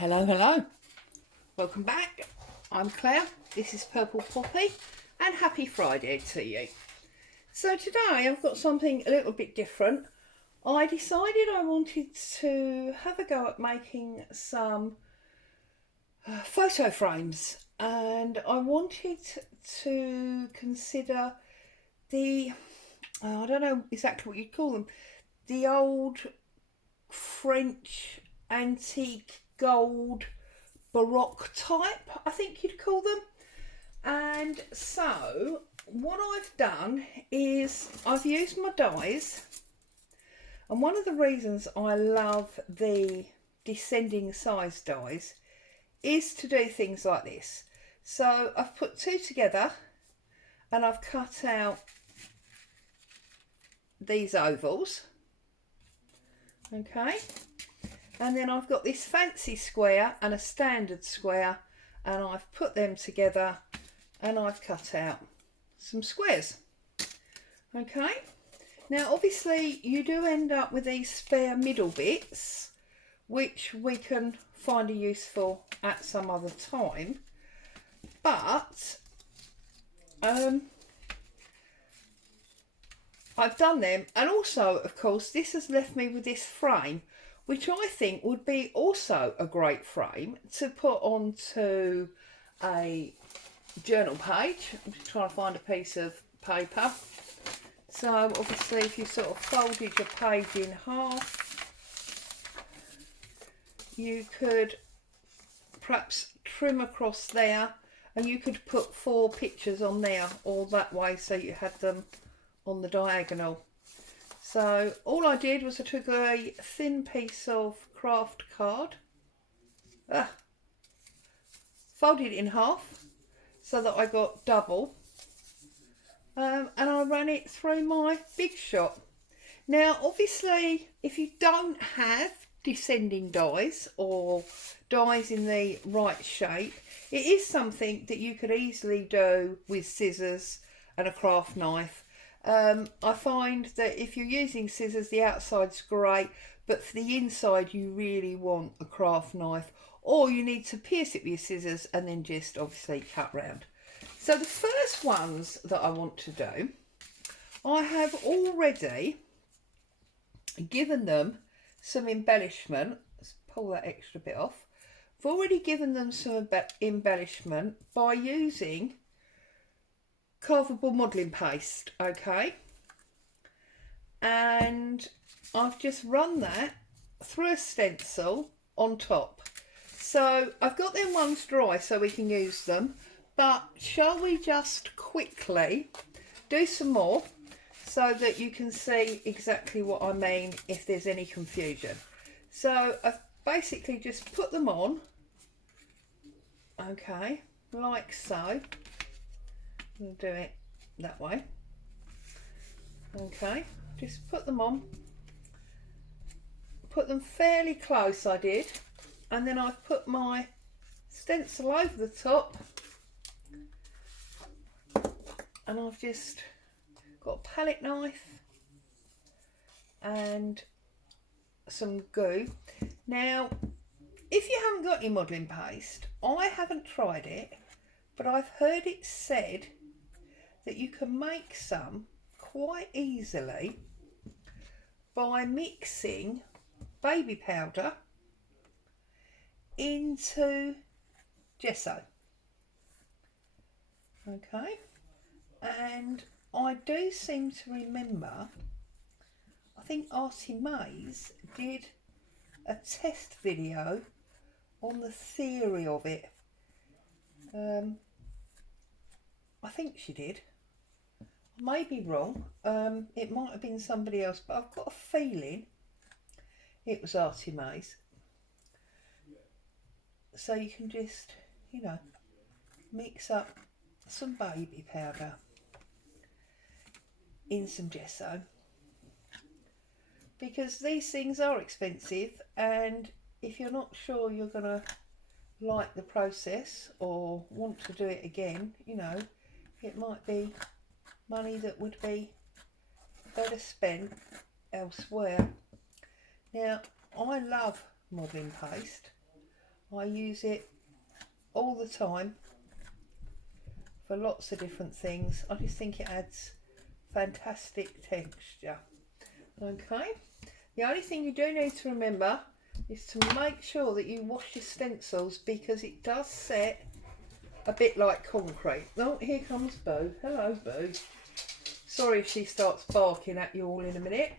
Hello, hello. Welcome back. I'm Claire. This is Purple Poppy and happy Friday to you. So today I've got something a little bit different. I decided I wanted to have a go at making some photo frames, and I wanted to consider the, I don't know exactly what you'd call them, the old French antique gold Baroque type, I think you'd call them. And so what I've done is I've used my dies, and one of the reasons I love the descending size dies is to do things like this. So I've put two together and I've cut out these ovals, okay, and then I've got this fancy square and a standard square, and I've put them together and I've cut out some squares. Okay, now obviously you do end up with these spare middle bits, which we can find a use for at some other time, but I've done them, and also of course this has left me with this frame, which I think would be also a great frame to put onto a journal page. I'm just trying to find a piece of paper. So obviously if you sort of folded your page in half, you could perhaps trim across there, and you could put 4 pictures on there all that way, so you had them on the diagonal. So all I did was I took a thin piece of craft card, folded it in half so that I got double, and I ran it through my Big Shot. Now obviously if you don't have descending dies or dies in the right shape, it is something that you could easily do with scissors and a craft knife. I find that if you're using scissors, the outside's great, but for the inside you really want a craft knife, or you need to pierce it with your scissors and then just obviously cut round. So the first ones that I want to do, I have already given them some embellishment. Let's pull that extra bit off. I've already given them some embellishment by using carvable modelling paste, okay, and I've just run that through a stencil on top. So I've got them ones dry so we can use them, but shall we just quickly do some more so that you can see exactly what I mean if there's any confusion. So I've basically just put them on, okay, like so. We'll do it that way. Okay, just put them on. Put them fairly close, I did. And then I've put my stencil over the top. And I've just got a palette knife and some glue. Now, if you haven't got any modelling paste, I haven't tried it, but I've heard it said that you can make some quite easily by mixing baby powder into gesso. Okay, and I do seem to remember, I think Artie Mays did a test video on the theory of it. I think she did. I may be wrong. It might have been somebody else, but I've got a feeling it was Artie Mays. So you can just, you know, mix up some baby powder in some gesso, because these things are expensive, and if you're not sure you're gonna like the process or want to do it again, you know, it might be money that would be better spent elsewhere. Now, I love modelling paste. I use it all the time for lots of different things. I just think it adds fantastic texture. Okay, the only thing you do need to remember is to make sure that you wash your stencils, because it does set a bit like concrete. Oh, here comes Boo. Hello, Boo. Sorry if she starts barking at you all in a minute.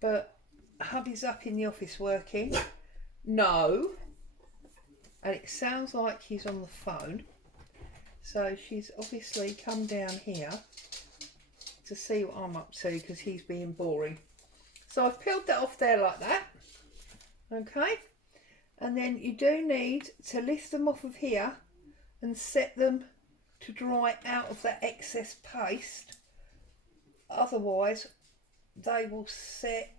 But hubby's up in the office working. No. And it sounds like he's on the phone. So she's obviously come down here to see what I'm up to, because he's being boring. So I've peeled that off there like that. Okay. And then you do need to lift them off of here and set them to dry out of that excess paste. Otherwise, they will set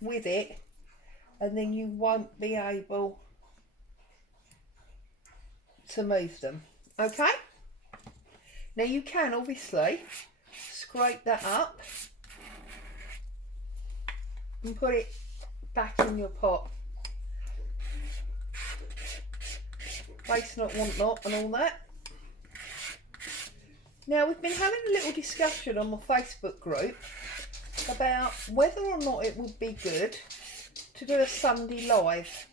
with it and then you won't be able to move them. Okay. Now you can obviously scrape that up and put it back in your pot. Waste not, want not, and all that. Now we've been having a little discussion on my Facebook group about whether or not it would be good to do a Sunday live.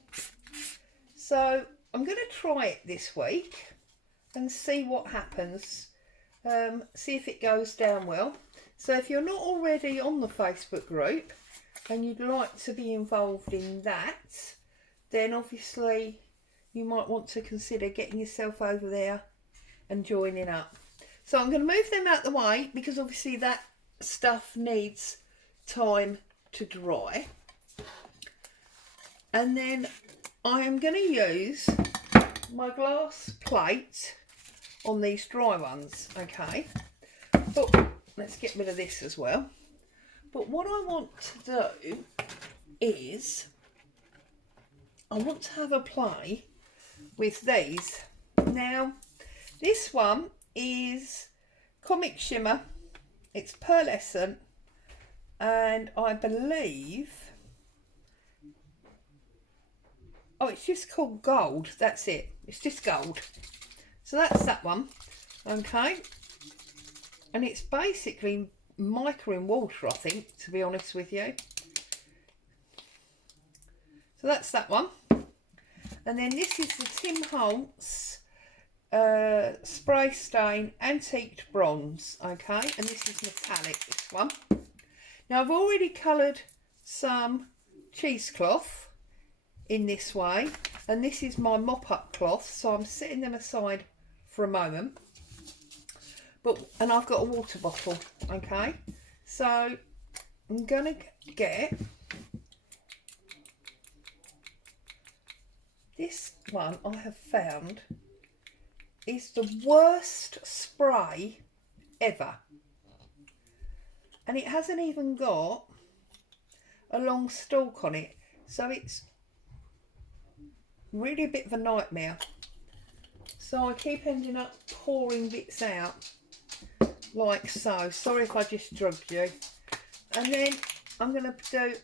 So I'm going to try it this week and see what happens. See if it goes down well. So if you're not already on the Facebook group and you'd like to be involved in that, then obviously you might want to consider getting yourself over there and joining up. So I'm going to move them out the way because obviously that stuff needs time to dry. And then I am going to use my glass plate on these dry ones, okay? But let's get rid of this as well. But what I want to do is I want to have a play with these. Now, this one is Comic Shimmer. It's pearlescent, and I believe, oh, it's just called gold. That's it. It's just gold. So that's that one. Okay. And it's basically mica in water, I think, to be honest with you. So that's that one. And then this is the Tim Holtz spray stain antiqued bronze. Okay. And this is metallic, this one. Now I've already coloured some cheesecloth in this way. And this is my mop-up cloth. So I'm setting them aside for a moment. And I've got a water bottle, okay? So I'm gonna get this one. I have found is the worst spray ever, and it hasn't even got a long stalk on it, so it's really a bit of a nightmare. So I keep ending up pouring bits out like so. Sorry if I just drugged you. And then I'm going to do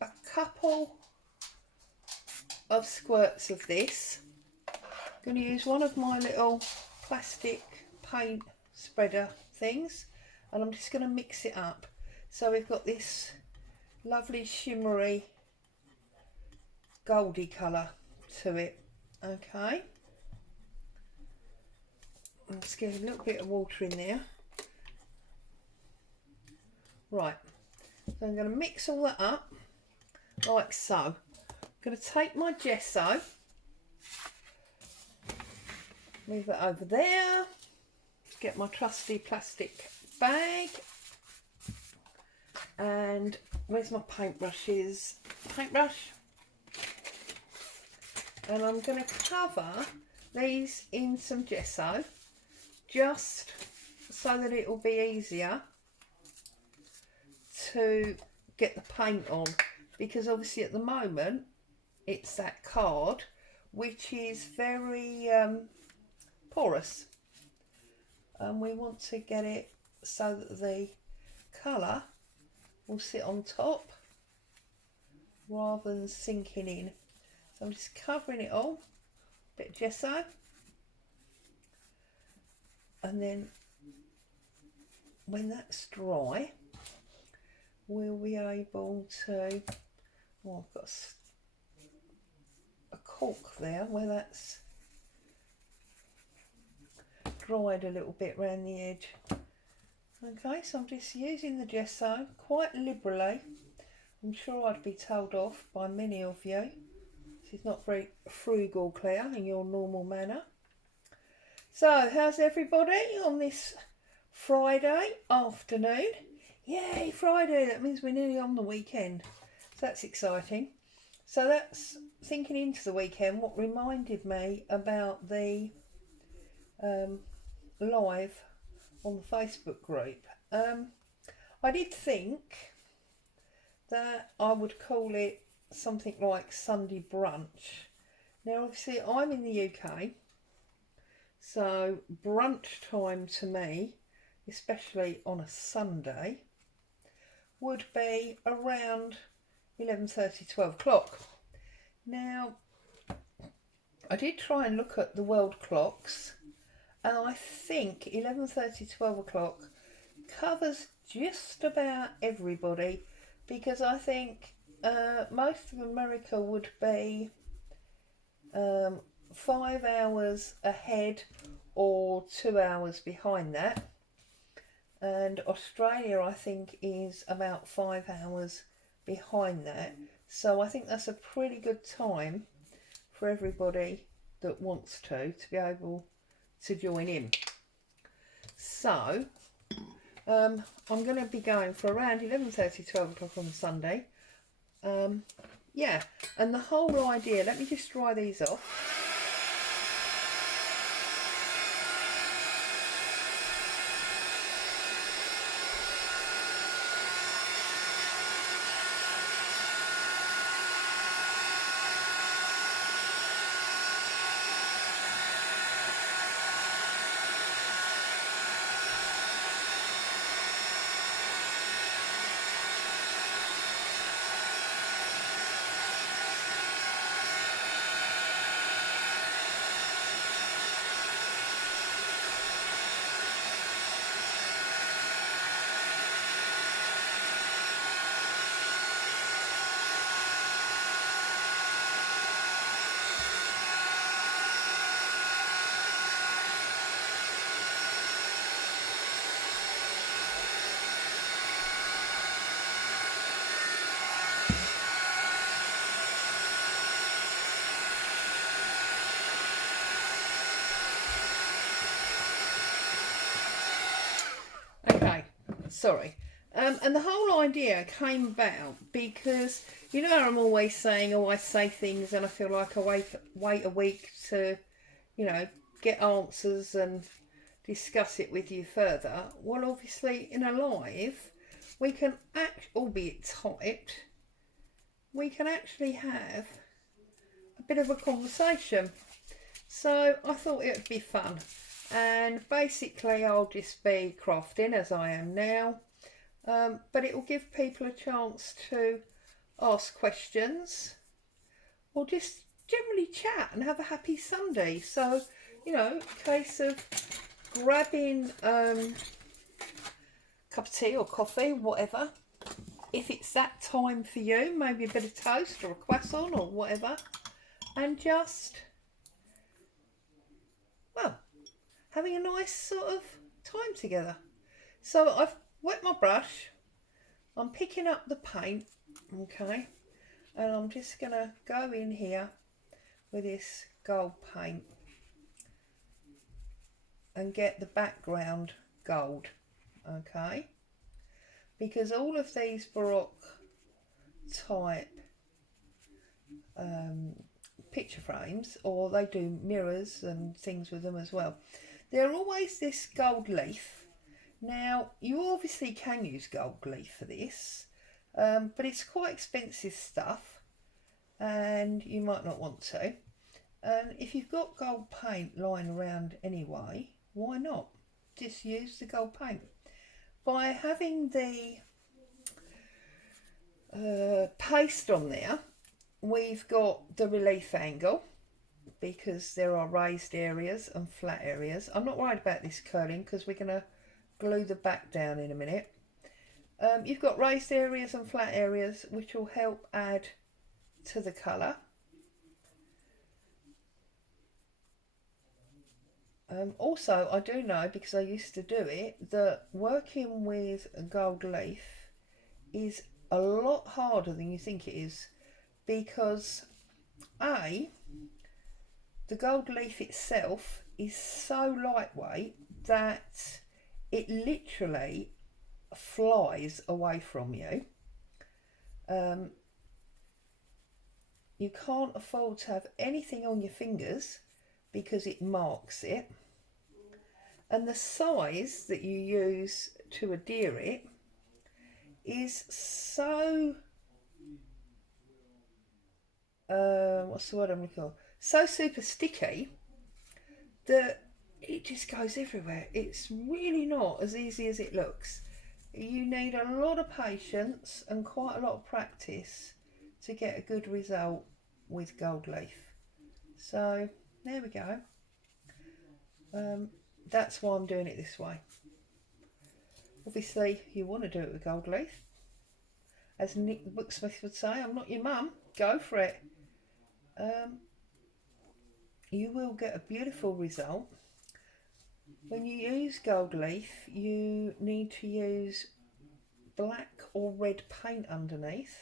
a couple of squirts of this. I'm going to use one of my little plastic paint spreader things, and I'm just going to mix it up. So we've got this lovely shimmery goldy colour to it. Okay. Let's get a little bit of water in there. Right, so I'm going to mix all that up like so. I'm going to take my gesso, move it over there, get my trusty plastic bag, and where's my paintbrushes? Paintbrush. And I'm going to cover these in some gesso, just so that it will be easier to get the paint on, because obviously at the moment it's that card which is very porous, and we want to get it so that the colour will sit on top rather than sinking in. So I'm just covering it all, bit of gesso, and then when that's dry we'll be able to, oh, I've got a cork there where that's dried a little bit around the edge. Okay, so I'm just using the gesso quite liberally. I'm sure I'd be told off by many of you. This is not very frugal, Claire, in your normal manner. So, how's everybody on this Friday afternoon? Yay, Friday, that means we're nearly on the weekend. So that's exciting. So that's thinking into the weekend, what reminded me about the live on the Facebook group. I did think that I would call it something like Sunday brunch. Now obviously I'm in the UK, so brunch time to me, especially on a Sunday, would be around 11:30, 12 o'clock. Now I did try and look at the world clocks, and I think 11:30, 12 o'clock covers just about everybody, because I think most of America would be 5 hours ahead or 2 hours behind that, and Australia I think is about 5 hours behind that. So I think that's a pretty good time for everybody that wants to be able to join in. So I'm going to be going for around 11:30, 12 o'clock on Sunday. Yeah, and the whole idea, let me just dry these off. Okay, sorry. And the whole idea came about because, you know, I'm always saying, oh, I say things and I feel like I wait a week to, you know, get answers and discuss it with you further. Well, obviously, in a live, we can albeit typed, we can actually have a bit of a conversation. So I thought it would be fun. And basically I'll just be crafting as I am now, but it will give people a chance to ask questions or just generally chat and have a happy Sunday. So, you know, case of grabbing a cup of tea or coffee, whatever, if it's that time for you, maybe a bit of toast or a croissant or whatever, and just, well, having a nice sort of time together. So I've wet my brush, I'm picking up the paint, okay, and I'm just going to go in here with this gold paint and get the background gold, okay, because all of these Baroque type picture frames, or they do mirrors and things with them as well, they're always this gold leaf. Now you obviously can use gold leaf for this, but it's quite expensive stuff and you might not want to. And if you've got gold paint lying around anyway, why not just use the gold paint? By having the paste on there, we've got the relief angle, because there are raised areas and flat areas. I'm not worried about this curling because we're going to glue the back down in a minute. You've got raised areas and flat areas, which will help add to the colour. Also, I do know, because I used to do it, that working with a gold leaf is a lot harder than you think it is, because the gold leaf itself is so lightweight that it literally flies away from you. You can't afford to have anything on your fingers because it marks it. And the size that you use to adhere it is so, what's the word I'm looking for? So super sticky that it just goes everywhere. It's really not as easy as it looks. You need a lot of patience and quite a lot of practice to get a good result with gold leaf. So there we go. That's why I'm doing it this way. Obviously you want to do it with gold leaf. As Nick the Booksmith would say, I'm not your mum, go for it. You will get a beautiful result. When you use gold leaf, you need to use black or red paint underneath,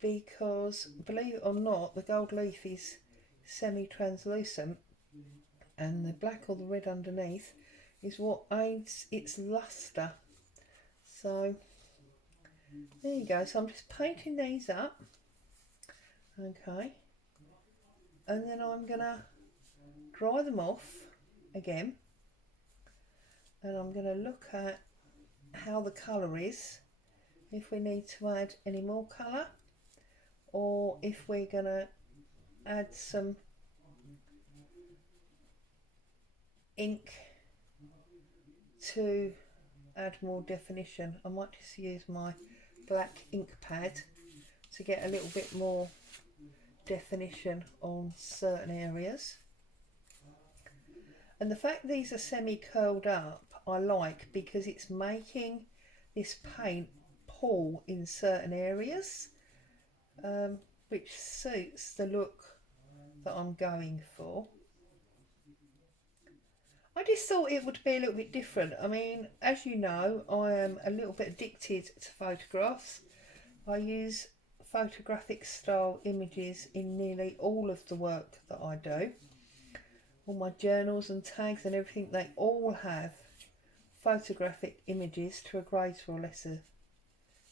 because believe it or not, the gold leaf is semi-translucent, and the black or the red underneath is what aids its luster. So there you go. So I'm just painting these up, okay, and then I'm gonna dry them off again, and I'm gonna look at how the colour is, if we need to add any more colour, or if we're gonna add some ink to add more definition. I might just use my black ink pad to get a little bit more definition on certain areas. And the fact these are semi curled up I like, because it's making this paint pull in certain areas, which suits the look that I'm going for. I just thought it would be a little bit different. I mean, as you know, I am a little bit addicted to photographs. I use photographic style images in nearly all of the work that I do. All my journals and tags and everything, they all have photographic images to a greater or lesser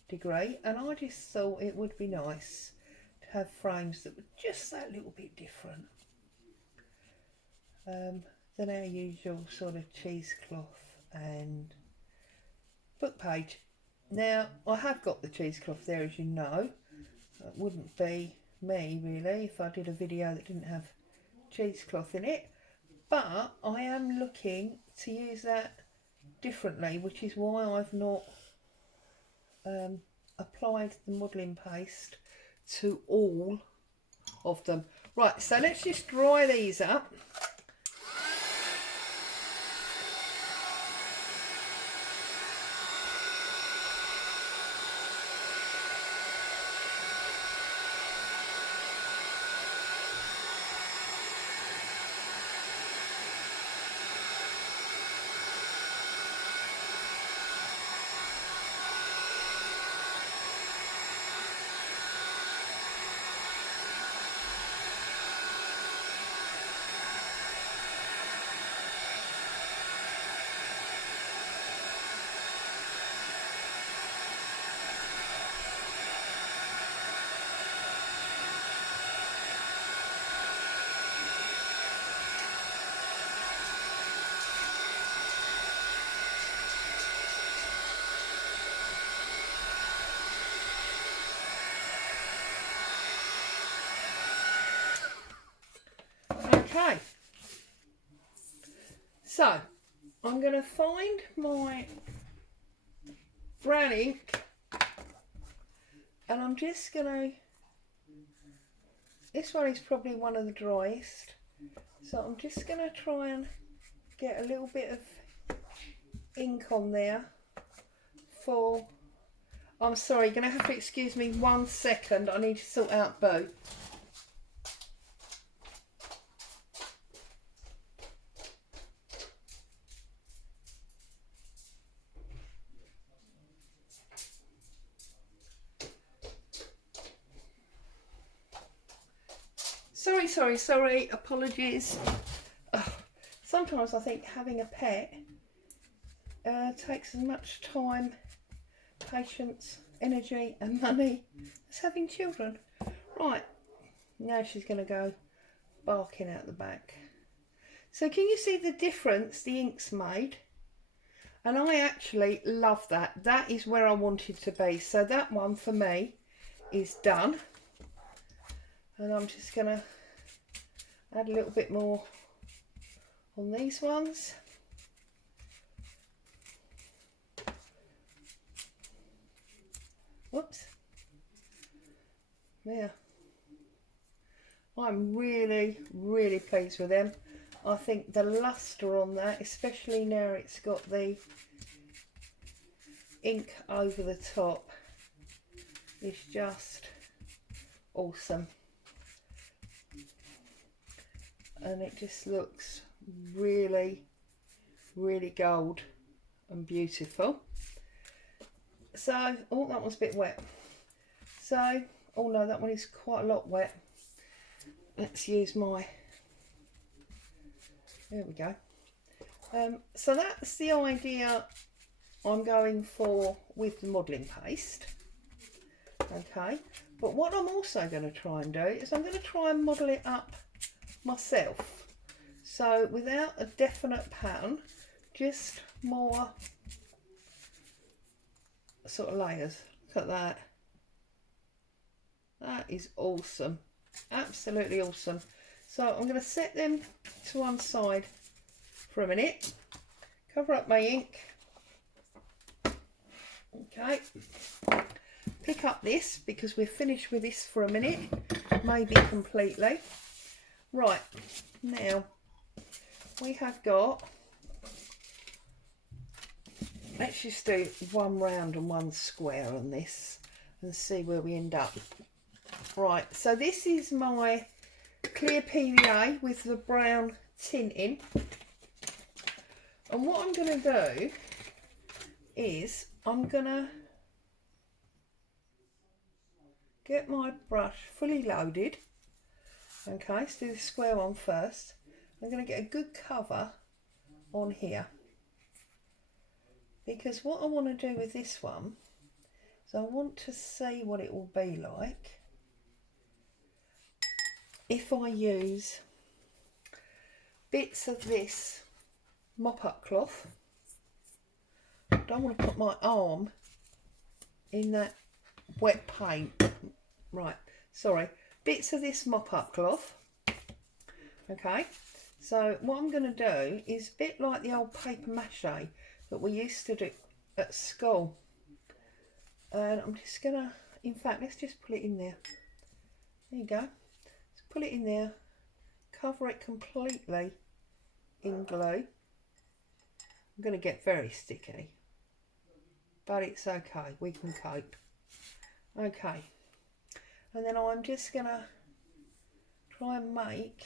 degree, and I just thought it would be nice to have frames that were just that little bit different than our usual sort of cheesecloth and book page. Now, I have got the cheesecloth there, as you know. It wouldn't be me really if I did a video that didn't have cheesecloth in it, but I am looking to use that differently, which is why I've not applied the modelling paste to all of them. Right, so let's just dry these up. Okay, so I'm going to find my brown ink And I'm just gonna, this one is probably one of the driest, so I'm just gonna try and get a little bit of ink on there for, I'm sorry, you're gonna have to excuse me 1 second, I need to sort out Boo. Sorry, apologies. Sometimes I think having a pet takes as much time, patience, energy and money as having children. Right, now she's going to go barking out the back. So can you see the difference the ink's made? And I actually love that. That is where I wanted to be. So that one for me is done. And I'm just going to add a little bit more on these ones. Whoops. Yeah. I'm really pleased with them. I think the luster on that, especially now it's got the ink over the top, is just awesome. And it just looks really gold and beautiful. So, oh, that one's a bit wet. So, oh no, that one is quite a lot wet. Let's use my, there we go. So that's the idea I'm going for with the modelling paste. Okay, but what I'm also going to try and do is I'm going to try and model it up myself. So without a definite pattern, just more sort of layers. Look at that. That is awesome. Absolutely awesome. So I'm going to set them to one side for a minute. Cover up my ink. Okay. Pick up this because we're finished with this for a minute. Maybe completely. Right. Now we have got, let's just do one round and one square on this and see where we end up. Right, so this is my clear PVA with the brown tinting. And what I'm going to do is I'm going to get my brush fully loaded. Okay, let's do the square one first. I'm going to get a good cover on here. Because what I want to do with this one is I want to see what it will be like if I use bits of this mop-up cloth. I don't want to put my arm in that wet paint. Right, sorry. Bits of this mop-up cloth. Okay, so what I'm going to do is a bit like the old paper mache that we used to do at school. And I'm just going to, in fact, let's just put it in there. There you go. Let's put it in there. Cover it completely in glue. I'm going to get very sticky, but it's okay, we can cope. Okay, and then I'm just going to try and make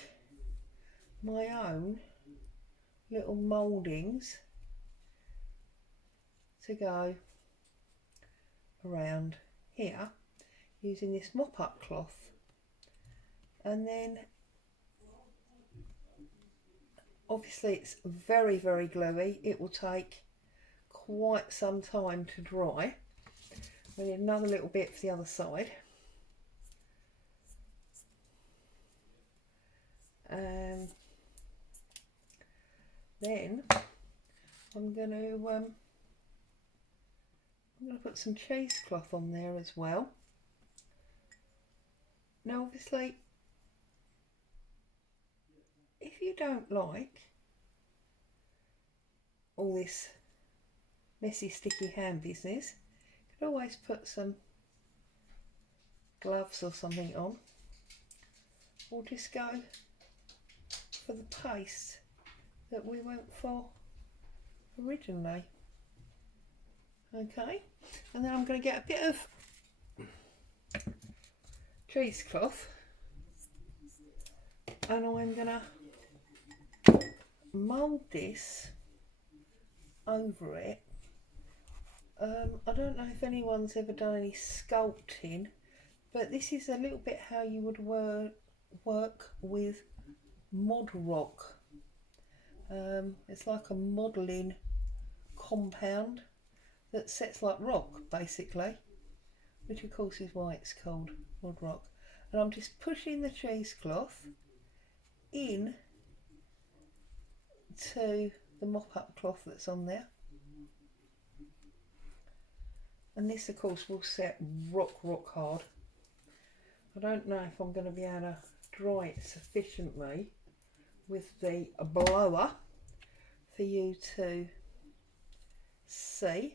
my own little mouldings to go around here using this mop-up cloth. And then obviously it's very gluey. It will take quite some time to dry. We need another little bit for the other side. Then I'm going to put some cheesecloth on there as well. Now obviously, if you don't like all this messy sticky hand business, you could always put some gloves or something on, or just go for the paste that we went for originally. Okay, and then I'm going to get a bit of cheesecloth and I'm going to mould this over it. I don't know if anyone's ever done any sculpting, but this is a little bit how you would work with mod rock. It's like a modelling compound that sets like rock basically, which of course is why it's called mod rock. And I'm just pushing the cheesecloth in to the mop-up cloth that's on there, and this of course will set rock hard. I don't know if I'm going to be able to dry it sufficiently with the blower for you to see,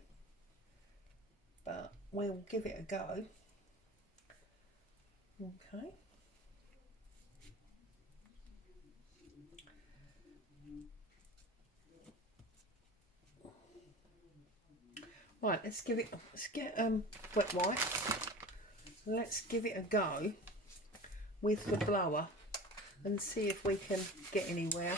but we'll give it a go. Okay. Right, let's get wet wipe. Let's give it a go with the blower and see if we can get anywhere.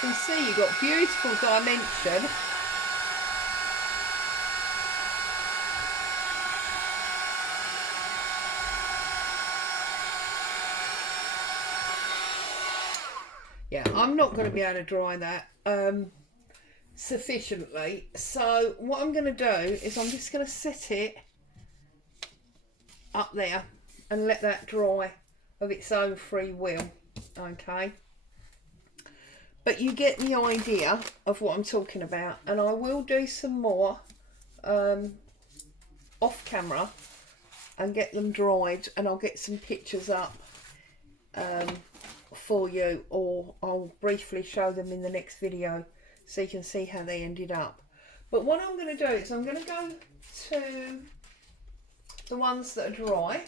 You can see you've got beautiful dimension. Yeah, I'm not going to be able to dry that sufficiently, so what I'm going to do is I'm just going to set it up there and let that dry of its own free will. Okay, but you get the idea of what I'm talking about, and I will do some more off camera and get them dried, and I'll get some pictures up for you, or I'll briefly show them in the next video so you can see how they ended up. But what I'm going to do is I'm going to go to the ones that are dry,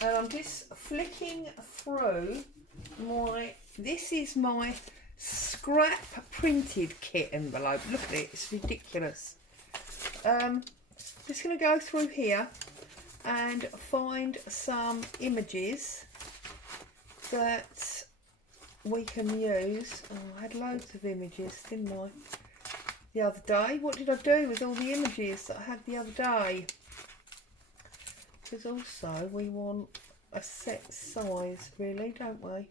and I'm just flicking through this is my scrap printed kit envelope. Look at it, it's ridiculous. Just going to go through here and find some images that we can use. Oh, I had loads of images, didn't I, the other day? What did I do with all the images that I had the other day? Because also we want a set size, really, don't we?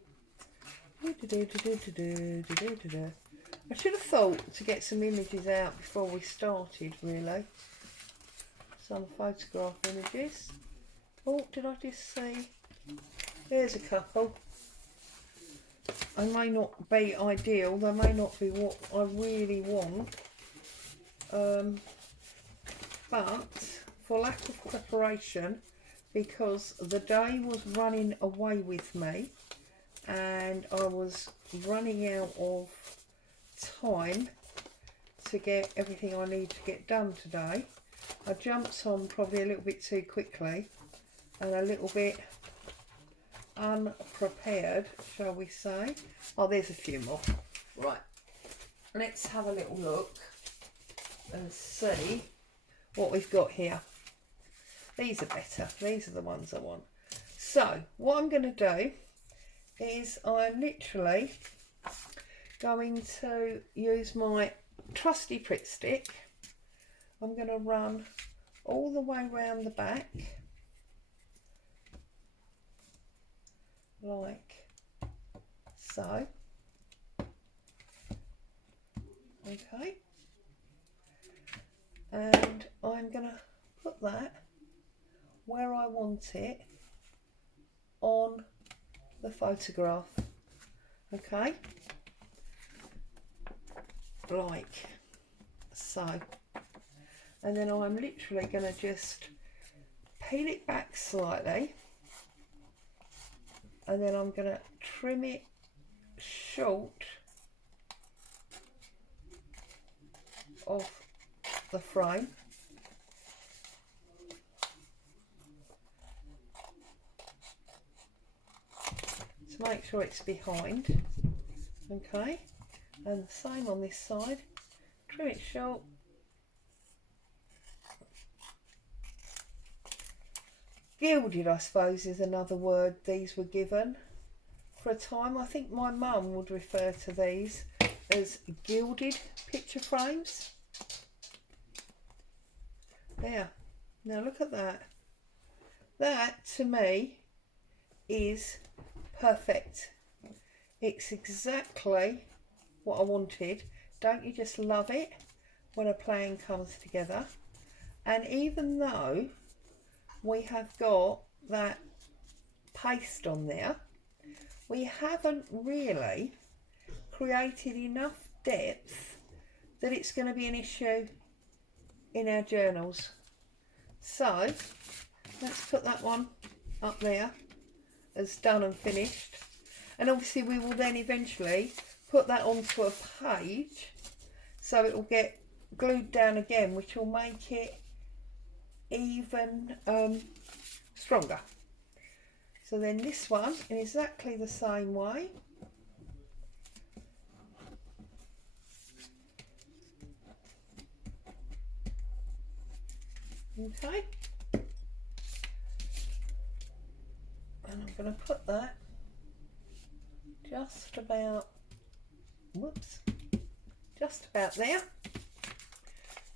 I should have thought to get some images out before we started, really. Some photograph images. Oh, did I just see? There's a couple. They may not be ideal, they may not be what I really want, but for lack of preparation, because the day was running away with me and I was running out of time to get everything I need to get done today, I jumped on probably a little bit too quickly and a little bit unprepared, shall we say. Oh, there's a few more. Right, let's have a little look and see what we've got here. These are better, these are the ones I want. So what I'm going to do is I'm literally going to use my trusty Pritt stick. I'm going to run all the way around the back like so. Okay, and I'm going to put that where I want it on the photograph. Okay, like so. And then I'm literally going to just peel it back slightly, and then I'm going to trim it short of the frame. To make sure it's behind. Okay, and the same on this side. Trim it short. Gilded, I suppose, is another word these were given for a time. I think my mum would refer to these as gilded picture frames. There, now look at that. That to me is perfect. It's exactly what I wanted. Don't you just love it when a plan comes together? And even though we have got that paste on there, we haven't really created enough depth that it's going to be an issue in our journals. So let's put that one up there as done and finished, and obviously we will then eventually put that onto a page so it will get glued down again, which will make it even stronger. So then this one in exactly the same way. Okay, and I'm going to put that just about, whoops, just about there,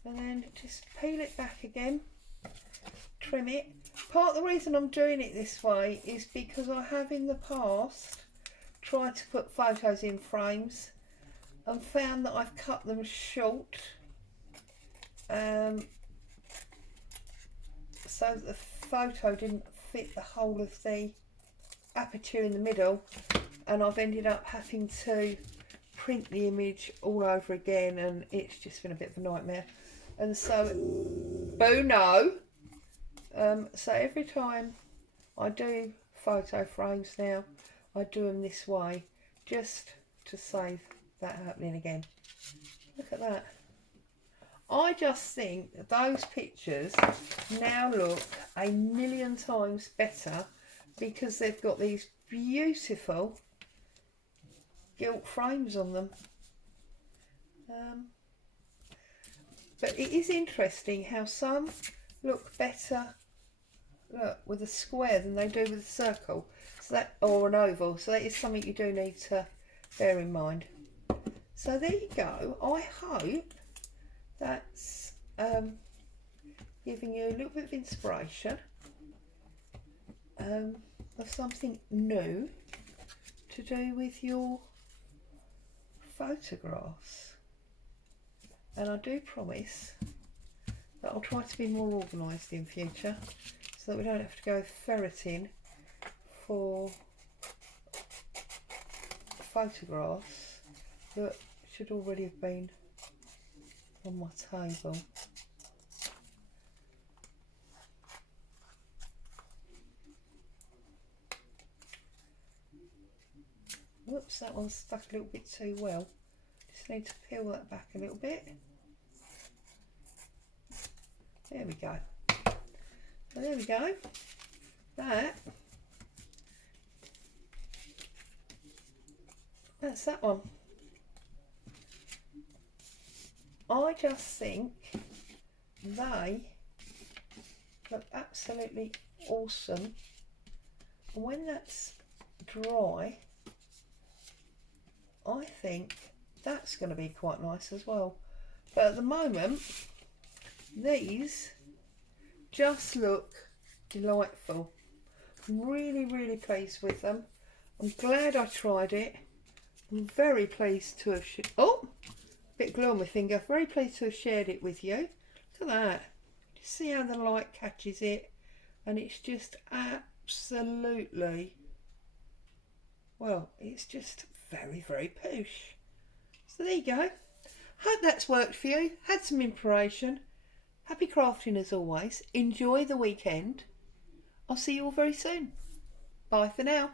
and then just peel it back again, trim it. Part of the reason I'm doing it this way is because I have in the past tried to put photos in frames and found that I've cut them short, so that the photo didn't fit the whole of the aperture in the middle, and I've ended up having to print the image all over again, and it's just been a bit of a nightmare. And so, boo no. So every time I do photo frames now, I do them this way, just to save that happening again. Look at that. I just think that those pictures now look a million times better because they've got these beautiful gilt frames on them. But it is interesting how some look better, look, with a square than they do with a circle, so that, or an oval. So that is something you do need to bear in mind. So there you go. I hope that's giving you a little bit of inspiration of something new to do with your photographs. And I do promise that I'll try to be more organised in future so that we don't have to go ferreting for photographs that should already have been on my table. Whoops, that one's stuck a little bit too well. Just need to peel that back a little bit. There we go. So there we go. That's that one. I just think they look absolutely awesome. And when that's dry, I think that's going to be quite nice as well. But at the moment, these just look delightful. I'm really, really pleased with them. I'm glad I tried it. I'm very pleased to have bit of glue on my finger. Very pleased to have shared it with you. Look at that. Just see how the light catches it, and it's just absolutely well, it's just very, very poosh. So there you go. Hope that's worked for you. Had some inspiration. Happy crafting as always. Enjoy the weekend. I'll see you all very soon. Bye for now.